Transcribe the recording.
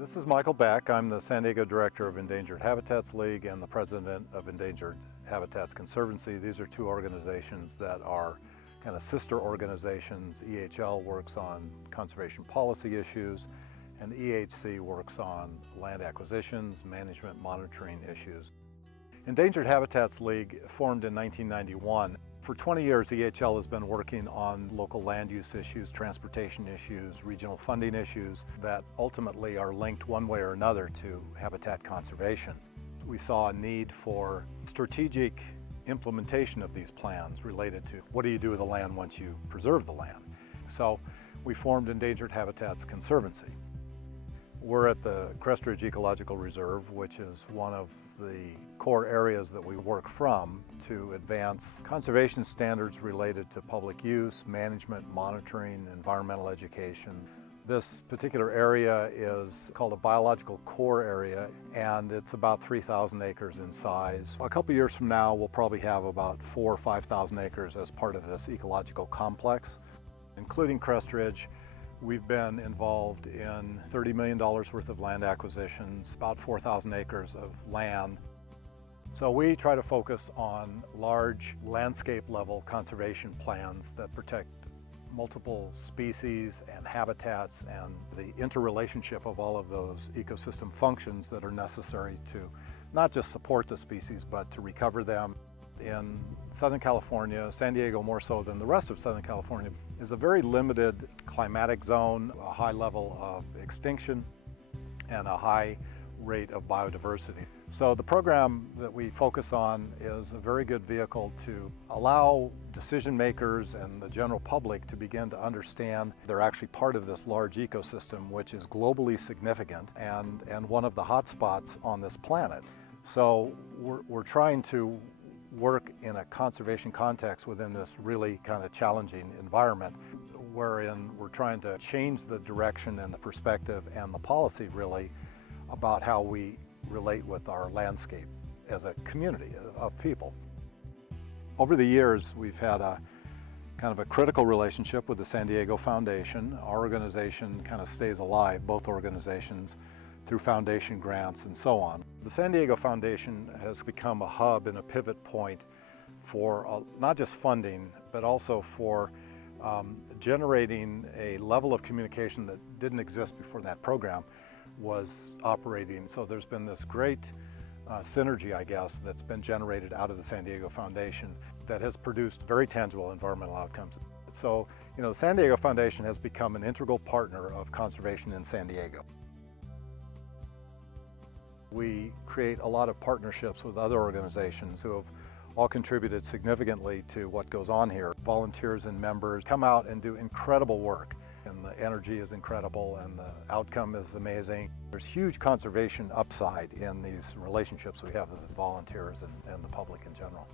This is Michael Beck. I'm the San Diego Director of Endangered Habitats League and the President of Endangered Habitats Conservancy. These are two organizations that are kind of sister organizations. EHL works on conservation policy issues, and EHC works on land acquisitions, management, monitoring issues. Endangered Habitats League formed in 1991. For 20 years, EHL has been working on local land use issues, transportation issues, regional funding issues that ultimately are linked one way or another to habitat conservation. We saw a need for strategic implementation of these plans related to what do you do with the land once you preserve the land. So we formed Endangered Habitats Conservancy. We're at the Crestridge Ecological Reserve, which is one of the core areas that we work from to advance conservation standards related to public use, management, monitoring, environmental education. This particular area is called a biological core area, and it's about 3,000 acres in size. A couple years from now, we'll probably have about 4,000 or 5,000 acres as part of this ecological complex. Including Crestridge, we've been involved in $30 million worth of land acquisitions, about 4,000 acres of land. So we try to focus on large landscape level conservation plans that protect multiple species and habitats and the interrelationship of all of those ecosystem functions that are necessary to not just support the species but to recover them. In Southern California, San Diego more so than the rest of Southern California, is a very limited climatic zone, a high level of extinction, and a high rate of biodiversity. So the program that we focus on is a very good vehicle to allow decision makers and the general public to begin to understand they're actually part of this large ecosystem which is globally significant and one of the hot spots on this planet. So we're trying to work in a conservation context within this really kind of challenging environment wherein we're trying to change the direction and the perspective and the policy really about how we relate with our landscape as a community of people. Over the years, we've had a kind of a critical relationship with the San Diego Foundation. Our organization kind of stays alive, both organizations, through foundation grants and so on. The San Diego Foundation has become a hub and a pivot point for not just funding, but also for generating a level of communication that didn't exist before that program was operating. So there's been this great synergy, I guess, that's been generated out of the San Diego Foundation that has produced very tangible environmental outcomes. So, you know, the San Diego Foundation has become an integral partner of conservation in San Diego. We create a lot of partnerships with other organizations who have all contributed significantly to what goes on here. Volunteers and members come out and do incredible work, and the energy is incredible and the outcome is amazing. There's huge conservation upside in these relationships we have with volunteers and the public in general.